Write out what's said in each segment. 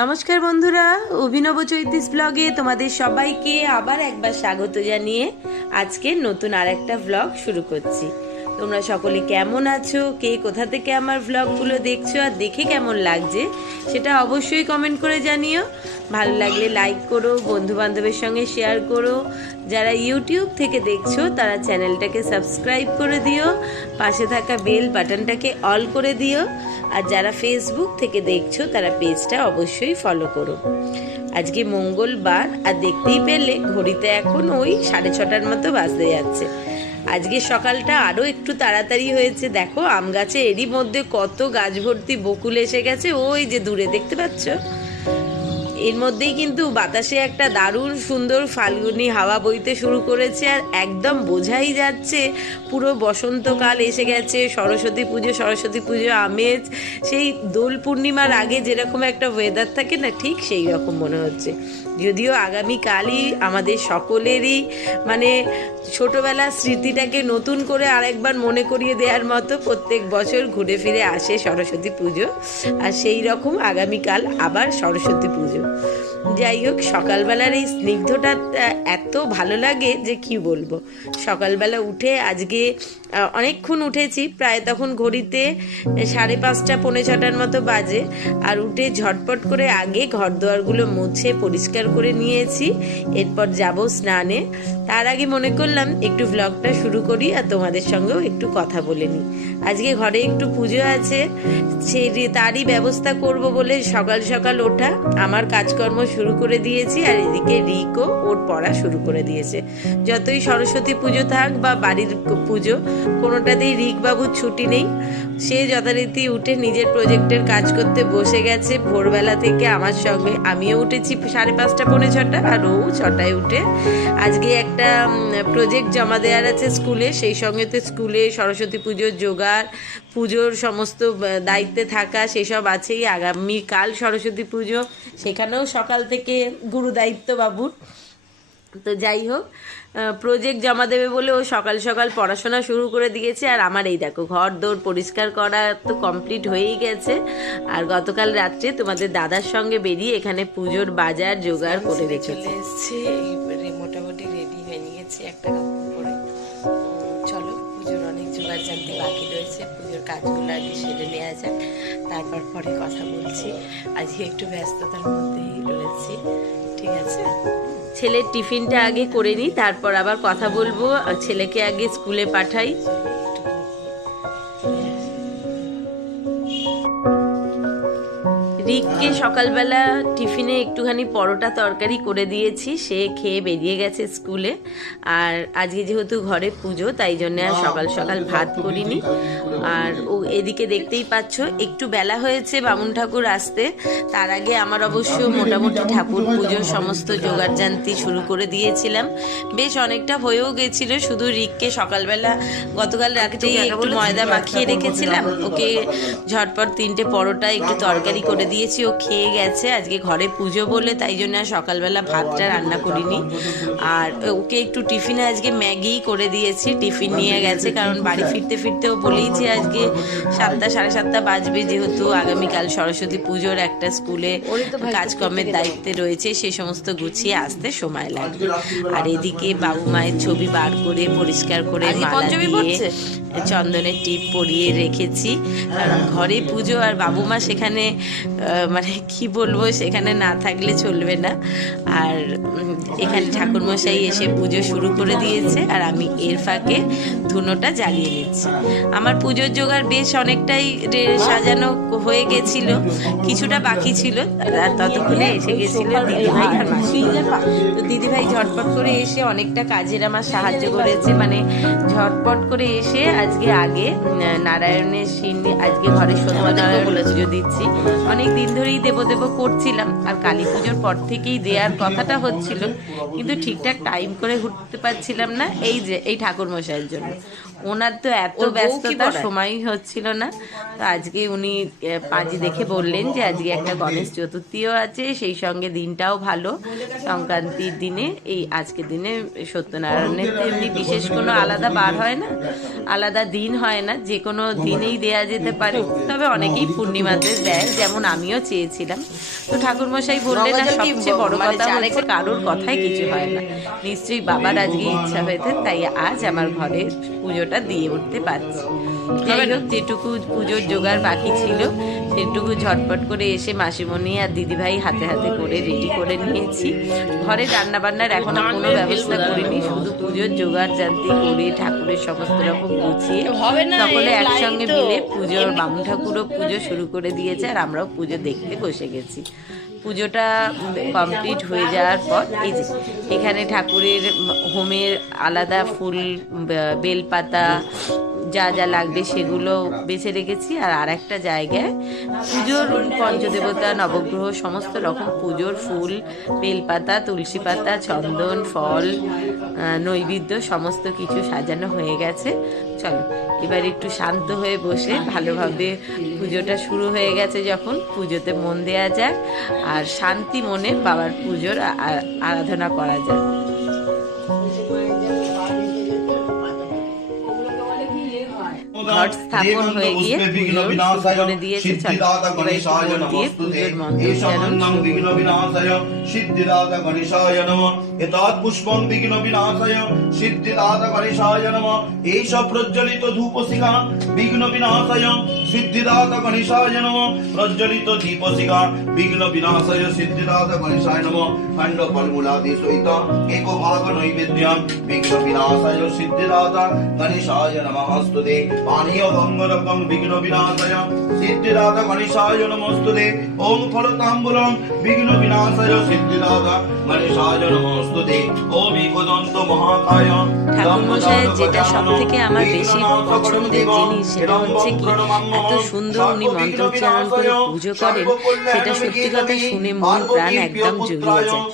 নমস্কার বন্ধুরা, অভিনব চৈতিস ব্লগে তোমাদের সবাইকে আবার একবার স্বাগত জানিয়ে আজকে নতুন আর একটা ব্লগ শুরু করছি। তোমরা সকলে কেমন আছো, কে কোথা থেকে আমার ব্লগগুলো দেখছো আর দেখে কেমন লাগছে সেটা অবশ্যই কমেন্ট করে জানিও। ভালো লাগলে লাইক করো, বন্ধু বান্ধবের সঙ্গে শেয়ার করো। যারা ইউটিউব থেকে দেখছো তারা চ্যানেলটাকে সাবস্ক্রাইব করে দিও, পাশে থাকা বেল বাটনটাকে অল করে দিও। আর যারা ফেসবুক থেকে দেখছো তারা পেজটা অবশ্যই ফলো করো। আজকে মঙ্গলবার, আর দেখতেই পেলে ঘড়িতে এখন ওই 6:30 মতো বাজতে যাচ্ছে। আজকে সকালটা আরও একটু তাড়াতাড়ি হয়েছে। দেখো আম গাছে এরই মধ্যে কত গাছ ভর্তি বকুল এসে গেছে, ওই যে দূরে দেখতে পাচ্ছ। এর মধ্যেই কিন্তু বাতাসে একটা দারুণ সুন্দর ফাল্গুনি হাওয়া বইতে শুরু করেছে, আর একদম বোঝাই যাচ্ছে পুরো বসন্তকাল এসে গেছে। সরস্বতী পুজো আমেজ, সেই দোল পূর্ণিমার আগে যেরকম একটা ওয়েদার থাকে না, ঠিক সেই রকম মনে হচ্ছে। যদিও আগামীকালই আমাদের সকলেরই মানে ছোটবেলার স্মৃতিটাকে নতুন করে আরেকবার মনে করিয়ে দেওয়ার মতো প্রত্যেক বছর ঘুরে ফিরে আসে সরস্বতী পুজো, আর সেই রকম আগামীকাল আবার সরস্বতী পুজো। যাই হোক, সকালবেলার এই স্নিগ্ধটা এত ভালো লাগে যে কি বলবো। সকালবেলা উঠে আজকে অনেকক্ষণ উঠেছি, প্রায় তখন ঘড়িতে 5:30 পৌনে 6টার মতো বাজে। আর উঠে ঝটপট করে আগে ঘর দুয়ারগুলো মুছে পরিষ্কার করে নিয়েছি, এরপর যাব স্নানে। তার আগে মনে করলাম একটু ব্লগটা শুরু করি আর তোমাদের সঙ্গেও একটু কথা বলে নিই। আজকে ঘরে একটু পুজো আছে, তারই ব্যবস্থা করব বলে সকাল সকাল ওঠা, আমার কাজকর্ম শুরু করে দিয়েছি। আর এদিকে রিকও ওর পড়া শুরু করে দিয়েছে। যতই সরস্বতী পুজো থাক বা বাড়ির পুজো, কোনোটাতেই রিক বাবুর ছুটি নেই। সে যথারীতি উঠে নিজের প্রজেক্টের কাজ করতে বসে গেছে ভোরবেলা থেকে আমার সঙ্গে। আমিও উঠেছি 5:30 পৌনে 6টা, আর ও 6টায় উঠে আজকে একটা প্রজেক্ট জমা দেওয়ার আছে স্কুলে। সেই সঙ্গে তো স্কুলে সরস্বতী পুজোর জোগাড়, পুজোর সমস্ত দায়িত্বে থাকা সেসব আছেই। আগামীকাল সরস্বতী পুজো, সেখানেও সকাল থেকে গুরু দায়িত্ব বাবুর। তো যাই হোক, প্রজেক্ট জমা দেবে বলে ও সকাল সকাল পড়াশোনা শুরু করে দিয়েছে। আর আমার এই দেখো ঘর দৌড় পরিষ্কার করা তো কমপ্লিট হয়েই গেছে। আর গতকাল রাত্রে তোমাদের দাদার সঙ্গে বেরিয়ে এখানে পুজোর বাজার জোগাড় করে রেখেছে। এসছে মোটামুটি রেডি হয়ে নিয়েছি একটা কাপড় পরে। চলো, পুজোর অনেক জোগাড় জানতে বাকি রয়েছে, পুজোর কাজগুলো আগে সেরে নেওয়া যাক, তারপর পরে কথা বলছি। আজকে একটু ব্যস্ততার মধ্যেই রয়েছি, ঠিক আছে। ছেলের টিফিনটা আগে করে নিই, তারপর আবার কথা বলবো। ছেলেকে আগে স্কুলে পাঠাই। রিককে সকালবেলা টিফিনে একটুখানি পরোটা তরকারি করে দিয়েছি, সে খেয়ে বেরিয়ে গেছে স্কুলে। আর আজকে যেহেতু ঘরে পুজো, তাই জন্য আর সকাল সকাল ভাত করিনি। আর ও এদিকে দেখতেই পাচ্ছ একটু বেলা হয়েছে বামুন ঠাকুর আসতে। তার আগে আমার অবশ্য মোটামুটি ঠাকুর পুজোর সমস্ত জোগাড় জান্তি শুরু করে দিয়েছিলাম। বেশ অনেকটা হয়েও গেছিল, শুধু রিককে সকালবেলা গতকাল রাত্রেই একটু ময়দা মাখিয়ে রেখেছিলাম, ওকে ঝটপট 3টে পরোটা একটু তরকারি করে দিয়েছি, ও খেয়ে গেছে। আজকে ঘরে পুজো বলে তাই জন্য আর সকালবেলা ভাতটা রান্না করিনি। আর ওকে একটু টিফিনে আজকে ম্যাগি করে দিয়েছি, টিফিন নিয়ে গেছে। কারণ বাড়ি ফিরতে ফিরতেও বলেইছে আজকে 7টা 7:30 বাজবে, যেহেতু আগামীকাল সরস্বতী পুজোর একটা স্কুলে কাজকর্মের দায়িত্বে রয়েছে, সেই সমস্ত গুছিয়ে আসতে সময় লাগবে। আর এদিকে বাবু মায়ের ছবি বার করে পরিষ্কার করে মালা দিয়ে চন্দনের টিপ পরিয়ে রেখেছি। কারণ ঘরে পুজো আর বাবু মা সেখানে মানে কি বলবো, সেখানে না থাকলে চলবে না। আর এখানে ঠাকুরমশাই এসে পুজো শুরু করে দিয়েছে, আর আমি এর ফাঁকে ধুনোটা জ্বালিয়ে নিচ্ছি। আমার পুজোর জোগাড় বেশ অনেকটাই সাজানো হয়ে গেছিল, কিছুটা বাকি ছিল। আর ততক্ষণে এসে গেছিল দিদিভাই আর মাসি। তো দিদিভাই ঝটপট করে এসে অনেকটা কাজের আমার সাহায্য করেছে। মানে ঝটপট করে এসে আজকে আগে নারায়ণের সিন্নি, আজকে ঘরে সত্যনারায়ণ পুজো দিচ্ছি। অনেক দিন ধরেই দেব করছিলাম, আর কালী পুজোর পর থেকেই দেওয়ার কথাটা হচ্ছিল, কিন্তু ঠিকঠাক টাইম করে উঠতে পারছিলাম না এই ঠাকুর মশাইয়ের জন্য। ওনার তো এত ওর বউ কি ব্যস্ততা পড়ায়? সময়ই হচ্ছিল না। তো আজকে উনি পাঁজি দেখে বললেন যে আজকে একটা গণেশ চতুর্থীও আছে, সেই সঙ্গে দিনটাও ভালো, সংক্রান্তির দিনে, এই আজকের দিনে সত্যনারায়ণের তো এমনি বিশেষ কোনো আলাদা বার হয় না, আলাদা দিন হয় না, যে কোনো দিনেই দেয়া যেতে পারে। তবে অনেকেই পূর্ণিমাতে দেয়, যেমন আমিও চেয়েছিলাম। তো ঠাকুরমশাই বললেন, আর গঙ্গাজল কি সবচেয়ে বড় মানে কথা চারে হচ্ছে কারোর কথাই কিছু হয় না, নিশ্চয়ই বাবার আজকে ইচ্ছা হয়েছে, তাই আজ আমার ঘরে পুজোটা দিয়ে উঠতে পারছি। যাই হোক, যেটুকু পুজোর জোগাড় বাকি ছিল সেটুকু ঝটপট করে এসে মাসিমণি আর দিদিভাই হাতে হাতে করে রেডি করে নিয়েছি। ঘরে রান্না বান্নার এখনো কোনো ব্যবস্থা করিনি, শুধু পুজোর জোগাড় জানতি করে ঠাকুরের সমস্ত রকম গুছিয়ে হবে না, সকলে এই একসঙ্গে লাইন তো। মিলে পুজোর বামুন ঠাকুরও পুজো শুরু করে দিয়েছে, আর আমরাও পুজো দেখতে বসে গেছি। পুজোটা কমপ্লিট হয়ে যাওয়ার পর এই যে এখানে ঠাকুরের হোমের আলাদা ফুল, বেলপাতা, যা যা লাগবে সেগুলো বেছে রেখেছি। আর একটা জায়গায় পুজোর পঞ্চদেবতা, নবগ্রহ, সমস্ত রকম পুজোর ফুল, বেলপাতা, তুলসী পাতা, চন্দন, ফল, নৈবেদ্য সমস্ত কিছু সাজানো হয়ে গেছে। চলো এবার একটু শান্ত হয়ে বসে ভালোভাবে পুজোটা শুরু হয়ে গেছে যখন, পুজোতে মন দেয়া যাক আর শান্তি মনে বাবার পুজোর আরাধনা করা যাক। ঘট স্থাপন হয়ে গিয়ে পুজো শুরু করে দিয়েছে। চলো এবার একটু মন দিয়ে পুজোর মন্ত্রোচ্চারণ সিদ্ধিদাতা গণেশায় নমঃ। এতৎ পুষ্পং বিঘ্ন বিনাশায় সিদ্ধিদাতা গণেশায় নমঃ। এইষ প্রজ্বলিত ধূপশিখা বিঘ্ন বিনাশায় সিদ্ধিদাতা গণেশায় নমঃ। প্রজ্বলিত দীপশিখা বিঘ্ন বিনাশায় সিদ্ধিদাতা গণেশায় নমঃ। খণ্ড ফলমূলাদি সহিত এক ভাগ নৈবেদ্যম বিঘ্ন বিনাশায় সিদ্ধিদাতা গণেশায় নমঃ। স্তুতে পানীয় গঙ্গরকং বিঘ্ন বিনাশায় সিদ্ধিদাতা গণেশায় নমস্তুতে। ওম ফলতাম্বুলং বিঘ্ন বিনাশায় সিদ্ধিদাতা গণেশায় নমস্তুতে। ওম একদন্ত মহাকায় ঠাকুরমশাইয়ের যেটা সব থেকে আমার বেশি পছন্দের জিনিস সেটা হচ্ছে কি, এত সুন্দর উনি মন্ত্রোচ্চারণ করে পুজো করেন, সেটা সত্যি কথা শুনে মন প্রাণ একদম জুড়িয়ে যায়,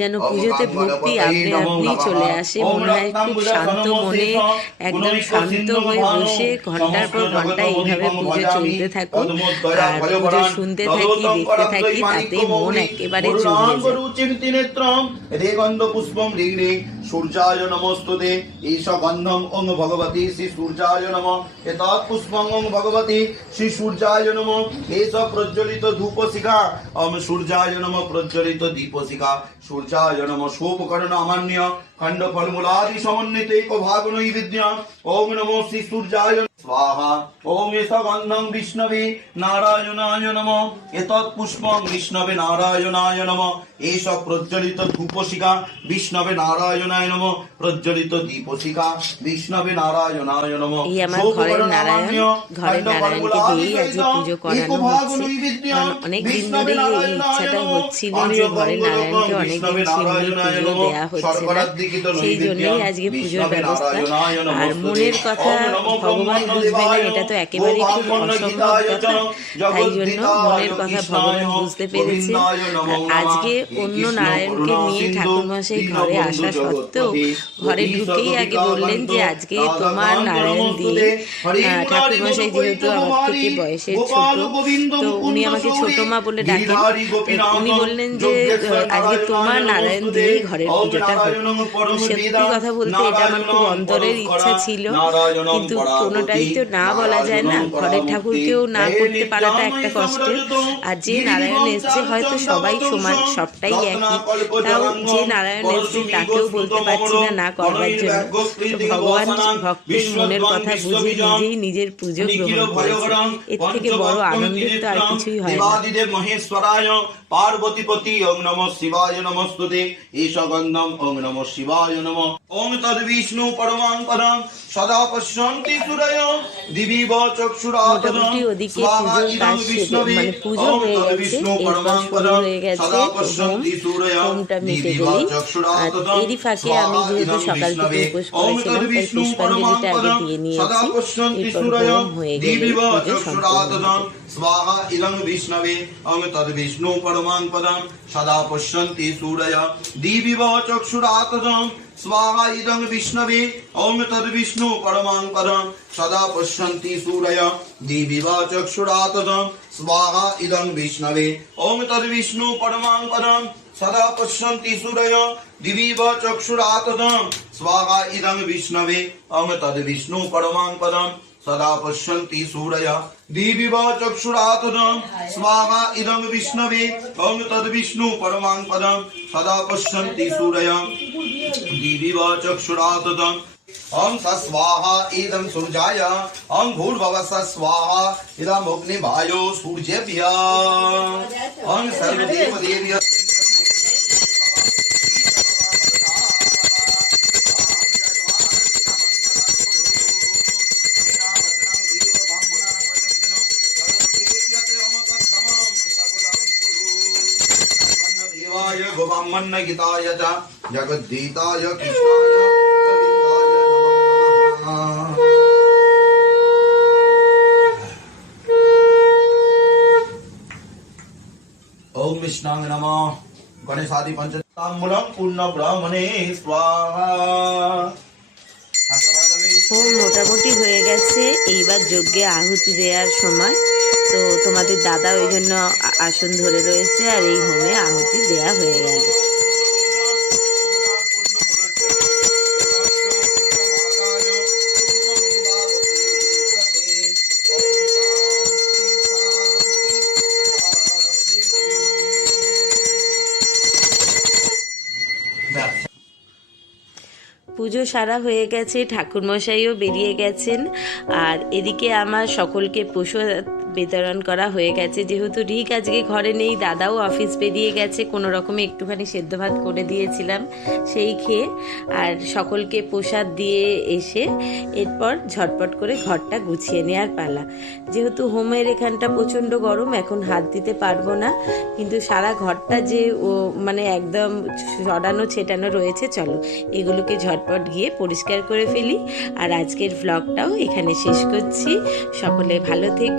যেন পুজোতে ভক্তি আপনি আপনি চলে আসে। মনে হয় খুব শান্ত মনে একদম শান্ত হয়ে বসে ঘন্টার পর ঘন্টা এইভাবে পুজো চলতে থাকুন, আর পুজো শুনতে থাকি, দেখতে থাকি, তাতে মন একেবারে জুড়িয়ে যায়। সূর্যায় নমস্তুতে। ঈশ গন্ধম ওং ভগবতী শ্রী সূর্যায় নমঃ। এতৎ পুষ্পং ওং ভগবতী শ্রী সূর্যায় নমঃ। এষ প্রজ্বলিত ধূপশিখা ওং সূর্যায় নমঃ। প্রজ্বলিত দীপশিখা সূর্যায় নমঃ। শোভকর্ণ আমান্য খণ্ড ফলমূলাদি সমন্বিত এক ভাগ নৈবেদ্যম। ওং নমো শ্রী সূর্যায় স্বাহা। ওং এষ গন্ধং বিষ্ণবে নারায়ণায় নমঃ। এতৎ পুষ্পং বিষ্ণবে নারায়ণায় নমঃ। এষ প্রজ্বলিত ধূপশিখা বিষ্ণবে নারায়ণায় নমঃ। প্রজ্বলিত দীপশিখা বিষ্ণবে নারায়ণায় নমঃ। এই আমার ঘরের নারায়ণ, ঘরের নারায়ণকে দিয়েই আজকে পুজো করানো হচ্ছে, কারণ অনেকদিন ধরেই এই ইচ্ছাটা হচ্ছিল যে ঘরের নারায়ণকে অনেকদিন সেমনি পুজো দেওয়া হচ্ছে না, সেই জন্যই আজকে পুজোর ব্যবস্থা। আর মনের কথা ভগবান বুঝবে না এটা তো একেবারেই খুব অসম্ভব কথা, তাই জন্য মনের কথা ভগবান বুঝতে পেরেছে। আর আজকে অন্য নারায়ণকে নিয়ে ঠাকুরমশাই ঘরে আসা সত্ত্বেও ঘরে ঢুকেই আগে বললেন যে আজকে তোমার নারায়ণ দিয়ে, ঠাকুরমশাই যেহেতু আমার থেকে বয়সে ছোট, তো উনি আমাকে ছোট মা বলে ডাকেন, উনি বললেন যে আজকে তোমার নারায়ণ দিয়ে ঘরের পুজোটা হোক। সত্যি কথা বলতে এটা আমার খুব অন্তরের ইচ্ছা ছিল, কিন্তু কোনোটাই তো না বলা যায় না, ঘরের ঠাকুরকেও না করতে পারাটা একটা কষ্টের। আর যে নারায়ণ এসছে হয়তো সবাই সমান, সবটাই একই, তাও যে নারায়ণ এসছে তাকেও বলতে পারছি না না করবার জন্য। তো ভগবান ভক্তের মনের কথা বুঝে নিজেই নিজের পুজো গ্রহণ করেছে, এর থেকে বড় আনন্দের তো আর কিছুই হয় না। মহেশ্বরায় পার্বতীপতি ওং নমঃ শিবায় নমস্তুতে। ঈশ গন্ধম ওং নমঃ শিবায় নমঃ। ওং তদ বিষ্ণু পরমাং পদং সদা পশ্যন্তি সুরয় দিবিব চক্ষুরাতদং। মোটামুটি ওদিকে পুজোর কাজ মানে পুজো হয়ে গেছে, এরপর শুরু হয়ে গেছে হোমটা মিটে গেলেই। আর এরই ফাঁকে আমি যেহেতু সকাল থেকে উপোস করেছিলাম তাই পুষ্পাঞ্জলিটা আগে দিয়ে নিয়েছি, এরপর হোম হয়ে গেলে পুজো সম্পূর্ণ হবে। स्वाहा इदं विष्णवे ओं तद् विष्णु परमां पदं सदा पश्यन्ति सूरय दिविव चक्षुरातदं। स्वाहा इदं विष्णवे ओम तद्विष्णु परमां पदं सदा पश्यन्ति सूरय दिवि वा चक्षुराततं स्वाहा इदं विष्णवे ओम तद्विष्णु परमां पदं सदा पश्यन्ति सूरय दिवि वा चक्षुराततं स्वाहा इदं विष्णवे ओम तद्विष्णु परमां पदं सदा पश्यन्ति सूरय दिवि वा चक्षुराततं स्वाहा इदं विष्णवे ओम तद्विष्णु परमां पदं सदा पश्यन्ति सूरय दिवि वा चक्षुराततं ओम स्वाहा इदं सूर्याय ओम भूर्भुवः स्वाहा इदं अग्निवायो सूर्येभ्यः ओम सर्वदेवदेभ्यः गोब्राह्मण गीताय च जगद्गीताय कृष्णाय गोविन्दाय नमः। ओम विष्णाय नमः गणेशादि पंचताम्बूलं पूर्ण ब्राह्मणे स्वाहा। হোম মোটামুটি হয়ে গেছে, এইবার যজ্ঞে আহুতি দেওয়ার সময়। তো তোমাদের দাদা ওই জন্য আসন ধরে রয়েছে, আর এই হোমে আহুতি দেয়া হয়ে গেল। পুজো সারা হয়ে গেছে, ঠাকুরমশাইও বেরিয়ে গেছেন, আর এদিকে আমার সকলকে প্রসাদ বিতরণ করা হয়ে গেছে। যেহেতু রিক আজকে ঘরে নেই, দাদাও অফিস বেরিয়ে গেছে, কোনো রকমে একটুখানি সেদ্ধ ভাত করে দিয়েছিলাম সেই খেয়ে, আর সকলকে প্রসাদ দিয়ে এসে এরপর ঝটপট করে ঘরটা গুছিয়ে নেওয়ার পালা। যেহেতু হোমের এখানটা প্রচণ্ড গরম, এখন হাত দিতে পারবো না, কিন্তু সারা ঘরটা যে মানে একদম ছড়ানো ছেটানো রয়েছে, চলো এগুলোকে ঝটপট গিয়ে পরিষ্কার করে ফেলি। আর আজকের ভ্লগটাও এখানে শেষ করছি। সকলে ভালো থেকো।